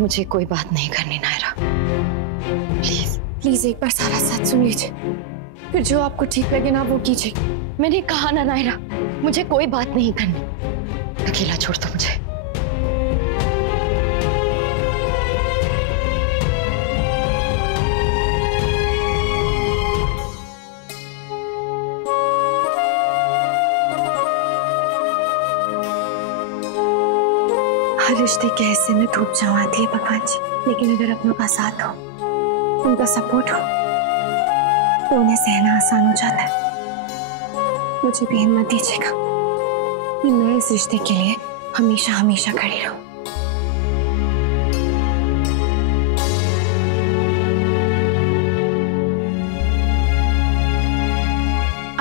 मुझे कोई बात नहीं करनी नायरा, प्लीज प्लीज एक बार सारा सच सुन लीजिए, फिर जो आपको ठीक लगे ना वो कीजिए। मैंने कहा ना नायरा, मुझे कोई बात नहीं करनी, अकेला छोड़ दो मुझे। हर रिश्ते के हिस्से में धूप छाँव आती है भगवान जी, लेकिन अगर अपनों का साथ हो, उनका सपोर्ट हो, तो उन्हें सहना आसान हो जाता है। मुझे भी हिम्मत दीजिएगा कि मैं इस रिश्ते के लिए हमेशा हमेशा खड़ी रहूं।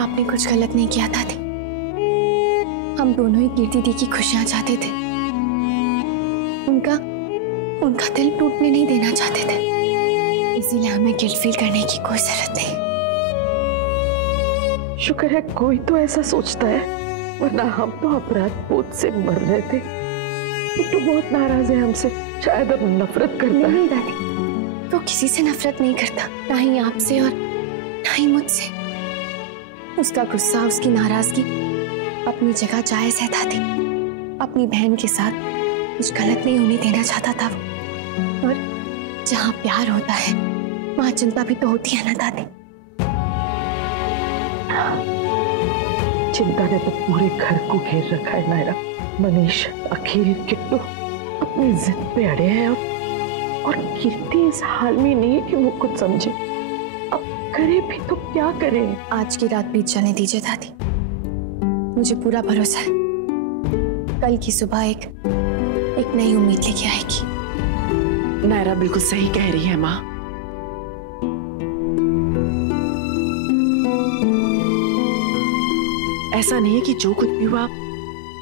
आपने कुछ गलत नहीं किया था, हम दोनों ही कीर्ति दी की खुशियां चाहते थे, उनका दिल टूटने नहीं देना चाहते थे, इसीलिए हमें गिल्ट फील करने की कोई जरूरत नहीं। शुक्र है कोई तो ऐसा सोचता है, वरना हम तो अपराध बोध से मर रहे थे। किट्टू बहुत नाराज है हमसे, शायद अब नफरत करता है। नहीं दादी, वो किसी से नफरत नहीं करता, ना ही आपसे और ना ही मुझसे। उसका गुस्सा, उसकी नाराजगी अपनी जगह जायज है दादी। अपनी बहन के साथ कुछ गलत नहीं होने देना चाहता था वो, और जहाँ प्यार होता है वहाँ चिंता भी तो होती है ना दादी। चिंता ने तो पूरे घर को घेर रखा है नायरा। मनीष, अखिल, किट्टू अपनी जिद पे अड़े हैं अब, और कीर्ति इस हाल में नहीं है कि वो कुछ समझे। अब करे भी तो क्या करे। आज की रात बीत जाने दीजिए दादी, मुझे पूरा भरोसा है कल की सुबह एक नई उम्मीद लेके आएगी। नायरा बिल्कुल सही कह रही है माँ। ऐसा नहीं है कि जो कुछ भी हुआ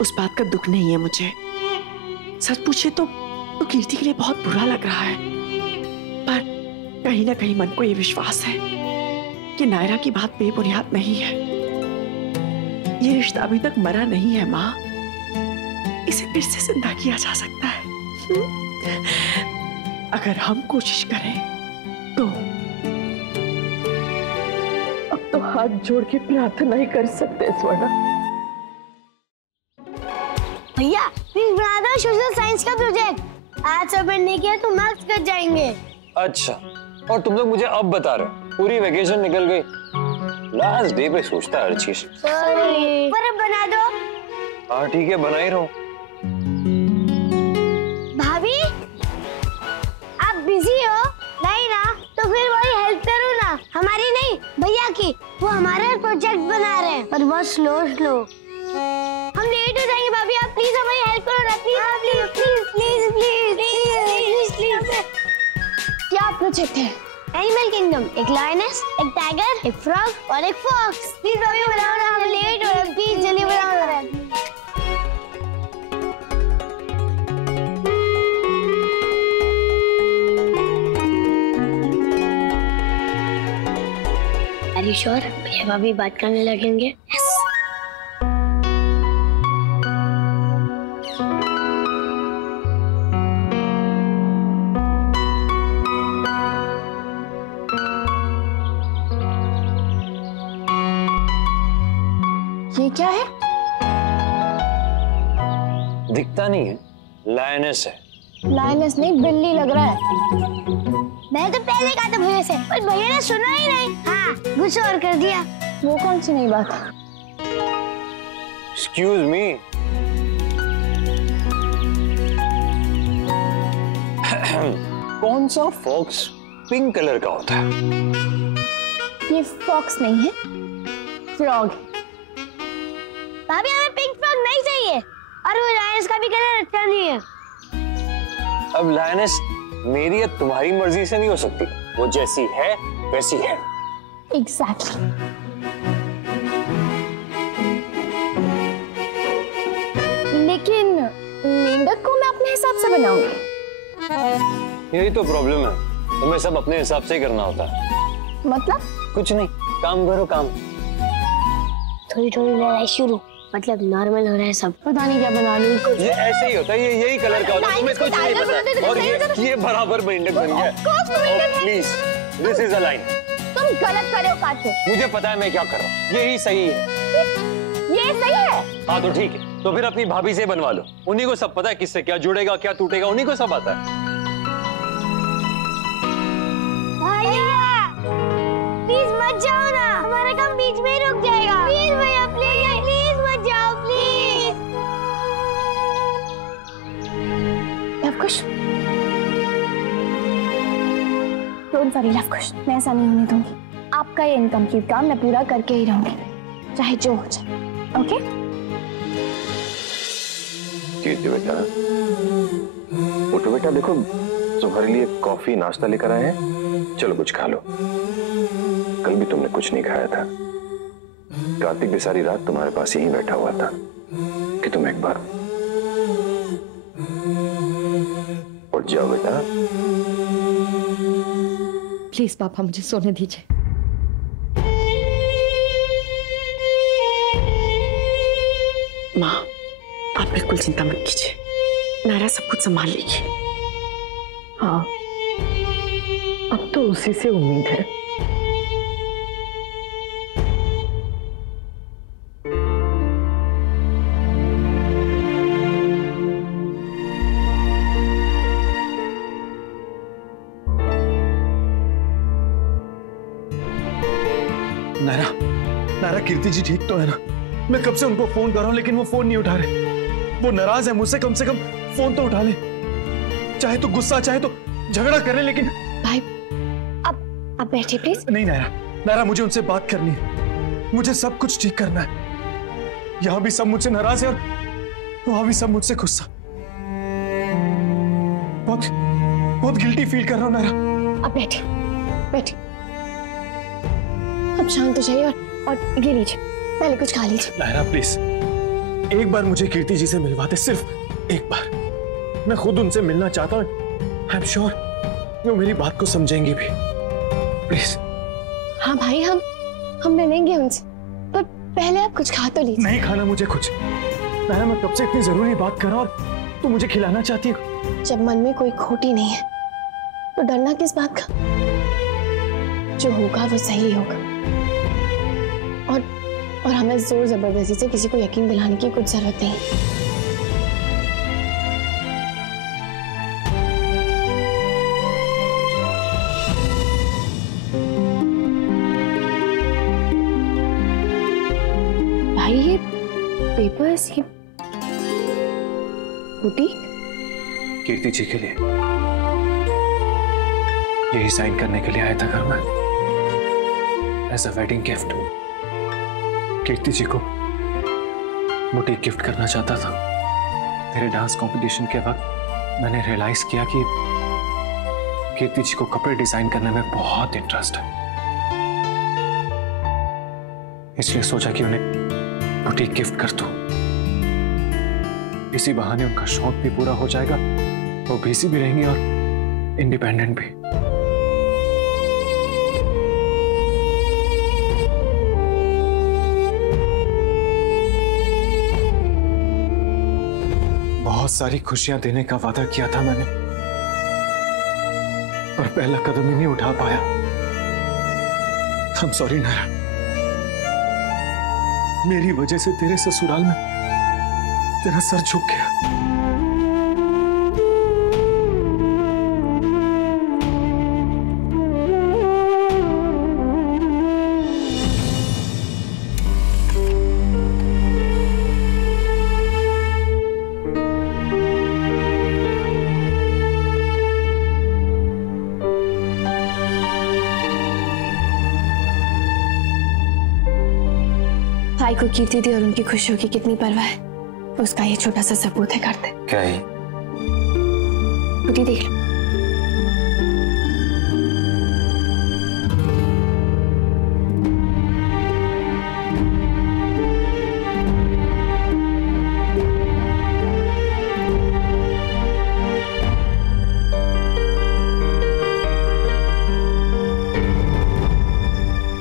उस बात का दुख नहीं है मुझे। सच पूछे तो कीर्ति के लिए बहुत बुरा लग रहा है, पर कहीं ना कहीं मन को ये विश्वास है कि नायरा की बात बेबुनियाद नहीं है। ये रिश्ता अभी तक मरा नहीं है माँ, इसे फिर से जिंदा किया जा सकता है अगर हम कोशिश करें तो। अब तो हाथ जोड़ के प्रार्थना ही कर सकते हैं स्वर्णा। भैया प्लीज बना दो सोशल साइंस का प्रोजेक्ट, आज सबमिट नहीं किया तो मार्क्स कट जाएंगे। अच्छा, और तुम लोग मुझे अब बता रहे हो? पूरी वेकेशन निकल गई, लास्ट डे पे सोचता है हर चीज। सॉरी, पर अब बना दो। हाँ ठीक है, बना ही रहा हूँ। भाभी आप बिजी हो? नहीं ना, तो फिर वही हेल्प करो ना, हमारी नहीं भैया की। वो हमारा प्रोजेक्ट बना रहे हैं, पर बहुत स्लो हम लेट हो जाएंगे। भाभी आप प्लीज हमारी हेल्प करो ना, please please please please please please. क्या प्रोजेक्ट है? एनिमल किंगडम, एक लायनेस, एक टाइगर, एक फ्रॉग और एक फॉक्स। प्लीज भाभी बनाओ ना, हम लेट हो रहे हैं, प्लीज जल्दी बनाओ ना। Are you sure? भैया भाभी बात करने लगेंगे? Yes. ये क्या है? दिखता नहीं है, लायनेस है। लायनेस नहीं, बिल्ली लग रहा है। मैं तो पहले कहा था भैया से, पर भैया ने सुना ही नहीं। हाँ, कुछ और कर दिया। वो कौन सी नई बात है? Excuse me. कौन सा फॉक्स पिंक कलर का होता है? ये फॉक्स नहीं है, फ्रॉग। भाभी हमें पिंक फ्रॉग नहीं चाहिए, और वो लायनेस का भी कलर अच्छा नहीं है। अब लायनेस मेरी या तुम्हारी मर्जी से नहीं हो सकती, वो जैसी है वैसी है। एग्जैक्टली। लेकिन मेंढक को मैं अपने हिसाब से बनाऊंगी। यही तो प्रॉब्लम है, तुम्हें सब अपने हिसाब से ही करना होता है। मतलब? कुछ नहीं, काम करो काम। थोड़ी थोड़ी लड़ाई शुरू, मतलब नॉर्मल हो रहा है सब। पता नहीं क्या बना रही हूँ। ये ऐसे ही होता है, ये यही कलर का होता है, तुम्हें कुछ नहीं पता। और ये बराबर मेंटेन बन गया। Please, this is a line. तुम गलत कर रहे हो कातिल। मुझे पता है मैं क्या कर रहा हूँ, यही सही है। ये सही है? हाँ तो ठीक है, तो फिर अपनी भाभी से बनवा लो, उन्हीं को सब पता है किससे क्या जुड़ेगा क्या टूटेगा, उन्हीं को सब आता है। भैया प्लीज मत जाओ ना, हमारा काम बीच में ही रुक जाएगा। प्लीज भैया, प्लीज मत जाओ please. Lavkush, don't worry Lavkush, मैं ऐसा नहीं होने दूंगी। आपका ये इनकम्प्लीट काम मैं पूरा करके ही रहूंगी, चाहे जो हो जाए। ओके? कीर्ति बेटा, उठो बेटा, देखो तुम्हारे लिए कॉफी नाश्ता लेकर आए हैं, चलो कुछ खा लो। कल भी तुमने कुछ नहीं खाया था। कार्तिक भी सारी रात तुम्हारे पास यहीं बैठा हुआ था कि तुम एक बार उठ जाओ बेटा। प्लीज पापा मुझे सोने दीजिए। माँ, आप बिल्कुल चिंता मत कीजिए, नायरा सब कुछ संभाल लेगी। हाँ, अब तो उसी से उम्मीद है। नायरा, नायरा, कीर्ति जी ठीक तो है ना? मैं कब से उनको फोन कर रहा हूं लेकिन वो फोन नहीं उठा रहे। वो नाराज है मुझसे, कम से कम फोन तो उठा ले। चाहे तो गुस्सा, चाहे तो झगड़ा कर ले, लेकिन भाई अब बैठिए प्लीज। नहीं नायरा, नायरा मुझे उनसे बात करनी है, मुझे सब कुछ ठीक करना है। यहाँ भी सब मुझसे नाराज है और वहां भी सब मुझसे गुस्सा। बहुत गिल्टी फील कर रहा हूँ नायरा। अब बैठिए, अब शांत हो जाइए और ये लीजिए, पहले कुछ खा लीजिए। नायरा प्लीज, एक बार मुझे कीर्ति जी से मिलवा दे, सिर्फ एक बार। मैं खुद उनसे मिलना चाहता हूँ। आई एम श्योर वो मेरी बात को समझेंगी भी। प्लीज। हाँ भाई, हम मिलेंगे उनसे, पर पहले आप कुछ खा तो लीजिए। नहीं खाना मुझे कुछ। नायरा, मैं कब से इतनी जरूरी बात कर रहा हूँ और तू मुझे खिलाना चाहती है। जब मन में कोई खोटी नहीं है तो डरना किस बात का? जो होगा वो सही होगा, और हमें जोर जबरदस्ती से किसी को यकीन दिलाने की कुछ जरूरत नहीं। भाई ये पेपर्स, ये बुटीक कीर्ति जी के लिए यही साइन करने के लिए आया था घर में, एज अ वेडिंग गिफ्ट। कीर्ति जी को बुटीक गिफ्ट करना चाहता था। तेरे डांस कंपटीशन के वक्त मैंने रियलाइज किया कि कीर्ति जी को कपड़े डिजाइन करने में बहुत इंटरेस्ट है, इसलिए सोचा कि उन्हें बुटीक गिफ्ट कर दूं। इसी बहाने उनका शौक भी पूरा हो जाएगा, वो बिजी भी रहेंगी और इंडिपेंडेंट भी। बहुत सारी खुशियां देने का वादा किया था मैंने, पर पहला कदम ही नहीं उठा पाया। I'm sorry नायरा, मेरी वजह से तेरे ससुराल में तेरा सर झुक गया। भाई को कीर्ति दी और उनकी खुशियों की कितनी परवाह है, उसका ये छोटा सा सबूत है। करते क्या है? खुद ही देख लो।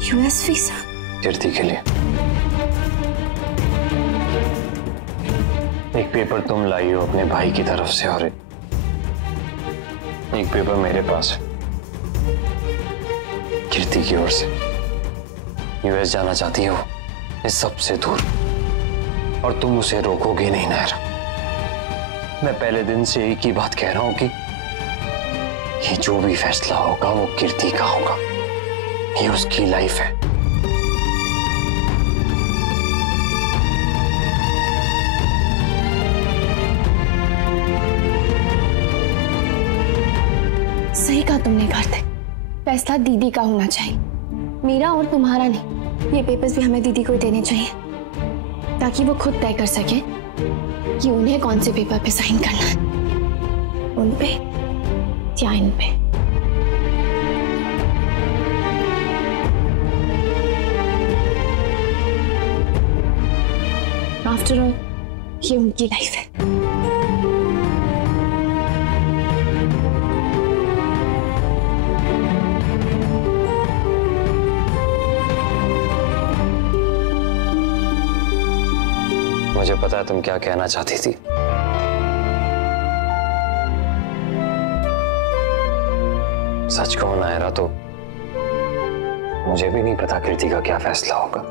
यूएस वीजा कीर्ति के लिए। एक पेपर तुम लाई हो अपने भाई की तरफ से और एक पेपर मेरे पास है कीर्ति की ओर से। यूएस जाना चाहती हो इस सबसे दूर, और तुम उसे रोकोगे नहीं नायरा। मैं पहले दिन से एक ही बात कह रहा हूं कि ये जो भी फैसला होगा वो कीर्ति का होगा, ये उसकी लाइफ है। सही कहा तुमने कार्तिक, फैसला दीदी का होना चाहिए, मेरा और तुम्हारा नहीं। ये पेपर्स भी हमें दीदी को देने चाहिए ताकि वो खुद तय कर सके कि उन्हें कौन से पेपर पे साइन करना है, उन पे या इन पे। आफ्टर ऑल ये उनकी लाइफ है। मुझे पता है तुम क्या कहना चाहती थी। सच कहूं नायरा तो मुझे भी नहीं पता कीर्ति का क्या फैसला होगा।